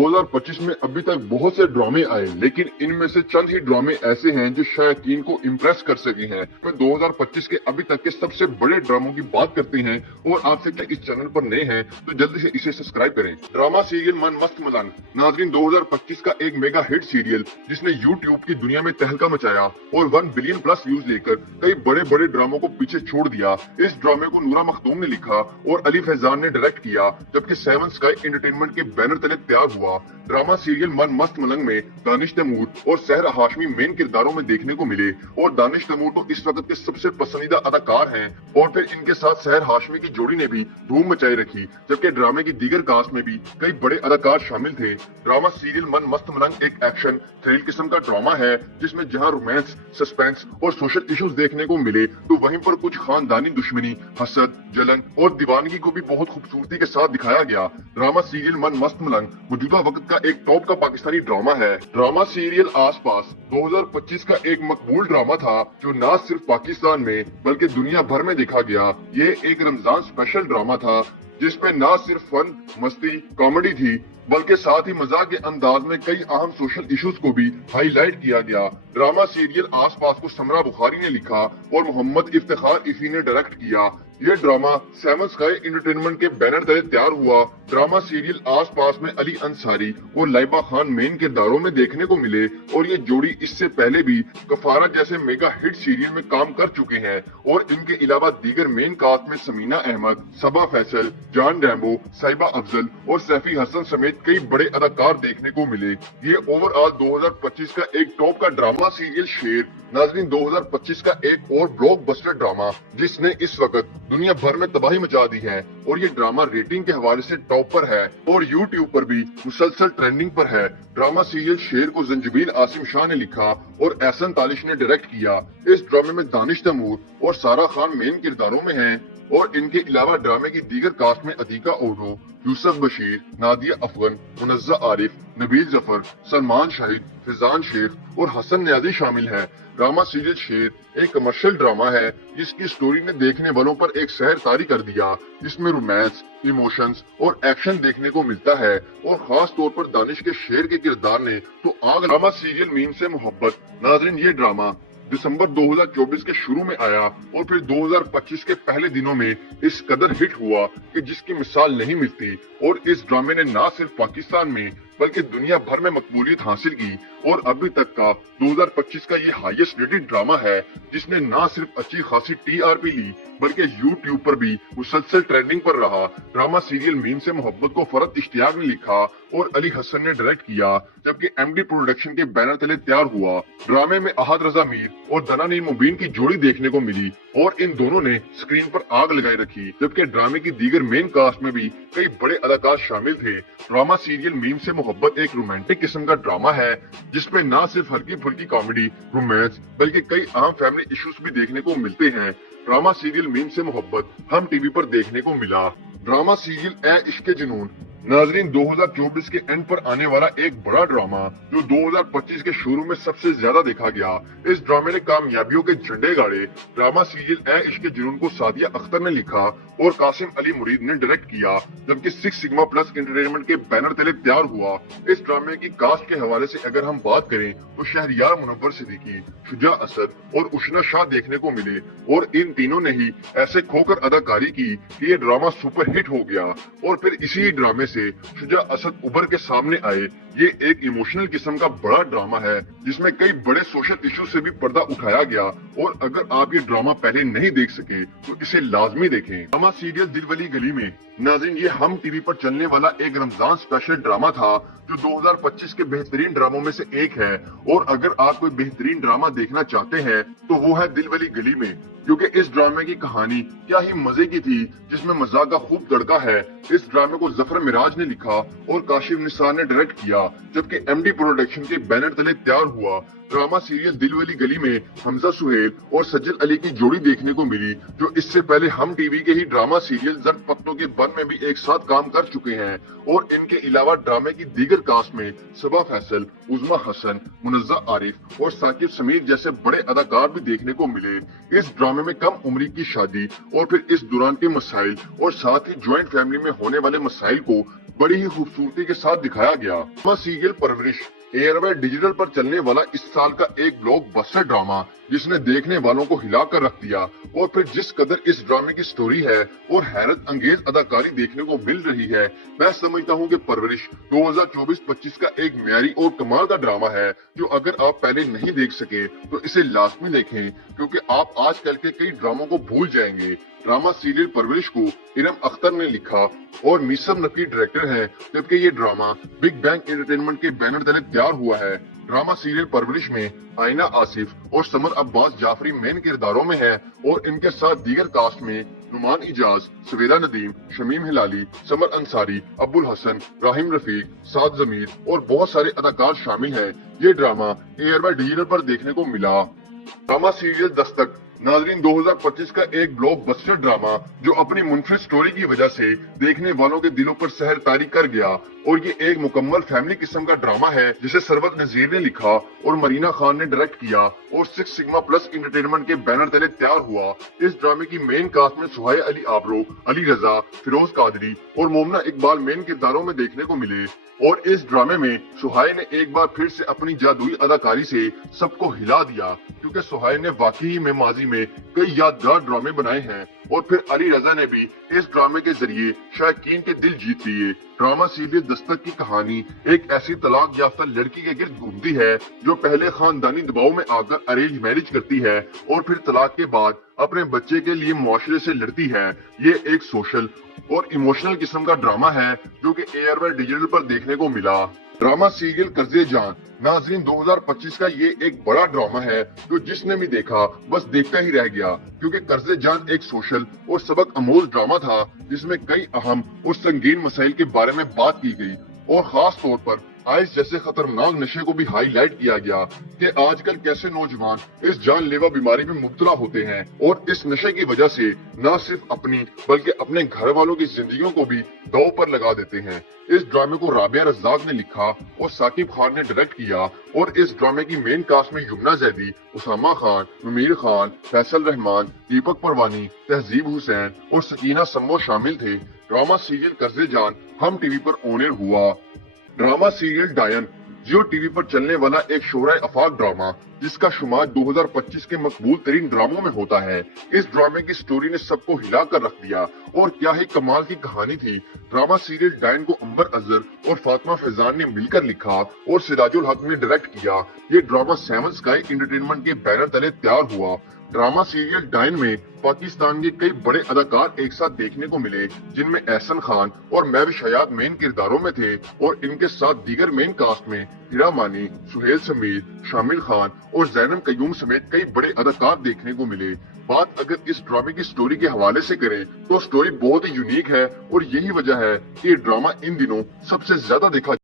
2025 में अभी तक बहुत से ड्रामे आए, लेकिन इनमें से चंद ही ड्रामे ऐसे हैं जो शायकीन को इम्प्रेस कर सके हैं। तो 2025 के अभी तक के सबसे बड़े ड्रामों की बात करते हैं, और आपसे क्या इस चैनल पर नए हैं तो जल्दी से इसे सब्सक्राइब करें। ड्रामा सीरियल मन मस्त मलंग। नाज़रीन, 2025 का एक मेगा हिट सीरियल जिसने यूट्यूब की दुनिया में तहलका मचाया और 1 बिलियन प्लस व्यूज लेकर कई बड़े बड़े ड्रामों को पीछे छोड़ दिया। इस ड्रामे को नूरा मखदूम ने लिखा और अली फैजान ने डायरेक्ट किया, जबकि 7 स्काई एंटरटेनमेंट के बैनर तले तैयार हुआ। ड्रामा सीरियल मन मस्त मलंग में दानिश तैमूर और सहरा हाशमी मेन किरदारों में देखने को मिले, और दानिश तैमूर तो इस वक्त के सबसे पसंदीदा अदाकार हैं, और फिर इनके साथ सहर हाशमी की जोड़ी ने भी धूम मचाई रखी, जबकि ड्रामे की दीगर कास्ट में भी कई बड़े अदाकार शामिल थे। ड्रामा सीरियल मन मस्त मलंग एक एक्शन थ्रिल किस्म का ड्रामा है, जिसमें जहां रोमांस, सस्पेंस और सोशल इश्यूज देखने को मिले, तो वहीं पर कुछ खानदानी दुश्मनी, हसद, जलन और दीवानगी को भी बहुत खूबसूरती के साथ दिखाया गया। ड्रामा सीरियल मन मस्त मलंग मौजूदा वक्त का एक टॉप का पाकिस्तानी ड्रामा है। ड्रामा सीरियल आस पास 2025 का एक मकबूल ड्रामा था, जो न सिर्फ पाकिस्तान में बल्कि दुनिया भर में देखा गया। ये एक रमजान स्पेशल ड्रामा था, जिसमें न सिर्फ फन, मस्ती, कॉमेडी थी, बल्कि साथ ही मजाक के अंदाज में कई अहम सोशल इश्यूज को भी हाईलाइट किया गया। ड्रामा सीरियल आस पास को समरा बुखारी ने लिखा और मोहम्मद इफ्तिखार इसी ने डायरेक्ट किया। यह ड्रामा 7 स्काई एंटरटेनमेंट के बैनर तले तैयार हुआ। ड्रामा सीरियल आस पास में अली अंसारी और लाइबा खान मेन किरदारों में देखने को मिले, और ये जोड़ी इससे पहले भी कफारा जैसे मेगा हिट सीरियल में काम कर चुके हैं। और इनके अलावा दीगर मेन कास्ट में समीना अहमद, सबा फैसल, जान रैम्बो, साहिबा अफजल और सैफी हसन समेत कई बड़े अदाकार देखने को मिले। ये ओवरऑल 2025 का एक टॉप का ड्रामा सीरियल शेर। नाज़रीन, 2025 का एक और ब्लॉकबस्टर ड्रामा जिसने इस वक्त दुनिया भर में तबाही मचा दी है, और ये ड्रामा रेटिंग के हवाले से टॉप पर है और यूट्यूब पर भी मुसलसल ट्रेंडिंग पर है। ड्रामा सीरियल शेर को जंजबील आसिम शाह ने लिखा और एहसन तालिश ने डायरेक्ट किया। इस ड्रामे में दानिश तैमूर और सारा खान मेन किरदारों में हैं, और इनके अलावा ड्रामे की दीगर कास्ट में अतीका ओढो, यूसुफ बशीर, नादिया अफगन, मुनज़्ज़ा आरिफ, नबील जफर, सलमान शाहिद, फिजान शेख और हसन न्याजी शामिल है। ड्रामा सीरियल शेर एक कमर्शियल ड्रामा है, जिसकी स्टोरी ने देखने वालों पर एक सहर तारी कर दिया। इसमें रोमांस, इमोशंस और एक्शन देखने को मिलता है, और खास तौर पर दानिश के शेर के किरदार ने तो आग। ड्रामा सीरियल मीम से मोहब्बत। नाज़रीन, ये ड्रामा दिसंबर 2024 के शुरू में आया और फिर 2025 के पहले दिनों में इस कदर हिट हुआ कि जिसकी मिसाल नहीं मिलती। और इस ड्रामे ने न सिर्फ पाकिस्तान में बल्कि दुनिया भर में मकबूलियत हासिल की, और अभी तक का 2025 का ये हाईएस्ट रेटेड ड्रामा है, जिसने न सिर्फ अच्छी खासी टीआरपी ली बल्कि यूट्यूब पर भी मुसलसल ट्रेंडिंग पर रहा। ड्रामा सीरियल मीम से मोहब्बत को फरत इश्तियाक ने लिखा और अली हसन ने डायरेक्ट किया, जबकि एमडी प्रोडक्शन के बैनर तले तैयार हुआ। ड्रामे में अहद रजा मीर और दनानीर मुबीन की जोड़ी देखने को मिली, और इन दोनों ने स्क्रीन पर आग लगाई रखी, जबकि ड्रामे की दीगर मेन कास्ट में भी कई बड़े अदाकार शामिल थे। ड्रामा सीरियल मीम से मोहब्बत एक रोमांटिक किस्म का ड्रामा है, जिसमें न सिर्फ हल्की फुल्की कॉमेडी, रोमांस बल्कि कई अहम फैमिली इश्यूज भी देखने को मिलते हैं। ड्रामा सीरियल मीम से मोहब्बत हम टीवी पर देखने को मिला। ड्रामा सीरियल ए इश्क जुनून। नाज़रीन, 2024 के एंड पर आने वाला एक बड़ा ड्रामा जो 2025 के शुरू में सबसे ज्यादा देखा गया। इस ड्रामे ने कामयाबियों के झंडे गाड़े। ड्रामा सीरियल ए इश्क जुनून को सादिया अख्तर ने लिखा और कासिम अली मुरीद ने डायरेक्ट किया, जबकि 6 सिग्मा प्लस एंटरटेनमेंट के बैनर तले तैयार हुआ। इस ड्रामे की कास्ट के हवाले से अगर हम बात करें तो शहरियार मुनव्वर सिद्दीकी, शुजा असद और उशना शाह देखने को मिले, और इन तीनों ने ही ऐसे खोकर अदाकारी की कि ये ड्रामा सुपर हिट हो गया। और फिर इसी ड्रामे से शुजा असद उभर के सामने आए। ये एक इमोशनल किस्म का बड़ा ड्रामा है, जिसमें कई बड़े सोशल इश्यू से भी पर्दा उठाया गया, और अगर आप ये ड्रामा पहले नहीं देख सके तो इसे लाजमी देखें। ड्रामा सीरियल दिलवली गली में। नाज़रीन, ये हम टीवी पर चलने वाला एक रमजान स्पेशल ड्रामा था, जो 2025 के बेहतरीन ड्रामों में से एक है। और अगर आप कोई बेहतरीन ड्रामा देखना चाहते हैं तो वो है दिलवली गली में, क्योंकि इस ड्रामे की कहानी क्या ही मजे की थी, जिसमें मजाक का खूब तड़का है। इस ड्रामे को जफर मिराज ने लिखा और काशिफ निसार ने डायरेक्ट किया, जबकि एमडी प्रोडक्शन के बैनर तले तैयार हुआ। ड्रामा सीरियल दिलवली गली में हमजा सुहेल और सज्जल अली की जोड़ी देखने को मिली, जो इससे पहले हम टीवी के ही ड्रामा सीरियल जर्द पख्तों के बन में भी एक साथ काम कर चुके हैं। और इनके अलावा ड्रामे की दीगर कास्ट में सबा फैसल, उज़मा हसन, मुनज़्ज़ा आरिफ और साकिब समीर जैसे बड़े अदाकार भी देखने को मिले। इस ड्रामे में कम उम्री की शादी और फिर इस दौरान के मसाइल और साथ ही ज्वाइंट फैमिली में होने वाले मसाइल को बड़ी ही खूबसूरती के साथ दिखाया गया। ड्रामा सीरियल परवरिश एयरवे डिजिटल पर चलने वाला इस साल का एक ब्लॉकबस्टर ड्रामा जिसने देखने वालों को हिला कर रख दिया। और फिर जिस कदर इस ड्रामे की स्टोरी है और हैरत अंगेज अदाकारी देखने को मिल रही है, मैं समझता हूँ कि परवरिश 2024-25 का एक म्यारी और कमाल का ड्रामा है जो अगर आप पहले नहीं देख सके तो इसे लाजमी देखें, क्योंकि आप आजकल के कई ड्रामों को भूल जाएंगे। ड्रामा सीरियल परवरिश को इरम अख्तर ने लिखा और मीसम नकी डायरेक्टर है, जबकि ये ड्रामा बिग बैंग एंटरटेनमेंट के बैनर तले तैयार हुआ है। ड्रामा सीरियल परवरिश में आइना आसिफ और समर अब्बास जाफरी मेन किरदारों में है और इनके साथ दीगर कास्ट में नुमान इजाज, सवेरा नदीम, शमीम हिलाली, समर अंसारी, अब्बुल हसन, राहिम रफीक, साद जमीर और बहुत सारे अदाकार शामिल हैं। ये ड्रामा एयरवे डिजिटल पर देखने को मिला। ड्रामा सीरियल दस्तक नाजरीन 2025 का एक ब्लॉकबस्टर ड्रामा जो अपनी मुनफरिद स्टोरी की वजह से देखने वालों के दिलों पर सहर तारी कर गया। और ये एक मुकम्मल फैमिली किस्म का ड्रामा है जिसे सरवत नजीर ने लिखा और मरीना खान ने डायरेक्ट किया और 6 सिग्मा प्लस एंटरटेनमेंट के बैनर तले तैयार हुआ। इस ड्रामे की मेन कास्ट में सुहाय अली आबरो, अली रजा, फिरोज कादरी और मोमना इकबाल मेन किरदारों में देखने को मिले। और इस ड्रामे में सुहाय ने एक बार फिर से अपनी जादुई अदाकारी से सबको हिला दिया, क्योंकि सुहाय ने वाकई में माजी में कई यादगार ड्रामे बनाए हैं। और फिर अली रजा ने भी इस ड्रामे के जरिए शायकीन के दिल जीत लिए। ड्रामा सीरियल दस्तक की कहानी एक ऐसी तलाक याफ्ता लड़की के गिर्द घूमती है जो पहले खानदानी दबाव में आकर अरेंज मैरिज करती है और फिर तलाक के बाद अपने बच्चे के लिए मुआशरे से लड़ती है। ये एक सोशल और इमोशनल किस्म का ड्रामा है जो कि एयरवे डिजिटल पर देखने को मिला। ड्रामा सीरियल कर्जे जान नाजरीन 2025 का ये एक बड़ा ड्रामा है जो जिसने भी देखा बस देखता ही रह गया, क्योंकि कर्जे जान एक सोशल और सबक अमोल ड्रामा था जिसमें कई अहम और संगीन मसाइल के बारे में बात की गई और खास तौर पर आइस जैसे खतरनाक नशे को भी हाईलाइट किया गया कि आजकल कैसे नौजवान इस जानलेवा बीमारी में मुब्तला होते हैं और इस नशे की वजह से न सिर्फ अपनी बल्कि अपने घर वालों की जिंदगियों को भी दांव पर लगा देते हैं। इस ड्रामे को राबिया रज़ाक ने लिखा और साकिब खान ने डायरेक्ट किया और इस ड्रामे की मेन कास्ट में यमुना जैदी, उसामा खान, मुमीर खान, फैसल रहमान, दीपक परवानी, तहजीब हुसैन और सकीना सम्मो शामिल थे। ड्रामा सीरियल कर्जे जान हम टीवी पर ऑन एयर हुआ। ड्रामा सीरियल डायन जियो टीवी पर चलने वाला एक शोहराए आफाक ड्रामा जिसका शुमार 2025 के मकबूल तरीन ड्रामों में होता है। इस ड्रामे की स्टोरी ने सबको हिला कर रख दिया और क्या ही कमाल की कहानी थी। ड्रामा सीरियल डायन को अंबर अजहर और फातिमा फैजान ने मिलकर लिखा और सिराजुल हक ने डायरेक्ट किया। ये ड्रामा 7 स्काई एंटरटेनमेंट के बैनर तले तैयार हुआ। ड्रामा सीरियल डायन में पाकिस्तान के कई बड़े अदाकार एक साथ देखने को मिले, जिनमें एहसन खान और महविश हयात मेन किरदारों में थे और इनके साथ दीगर मेन कास्ट में हिरा मानी, सुहेल समीर, शामिल खान और जैनब कयूम समेत कई बड़े अदाकार देखने को मिले। बात अगर इस ड्रामे की स्टोरी के हवाले से करें तो स्टोरी बहुत ही यूनिक है और यही वजह है कि ये ड्रामा इन दिनों सबसे ज्यादा देखा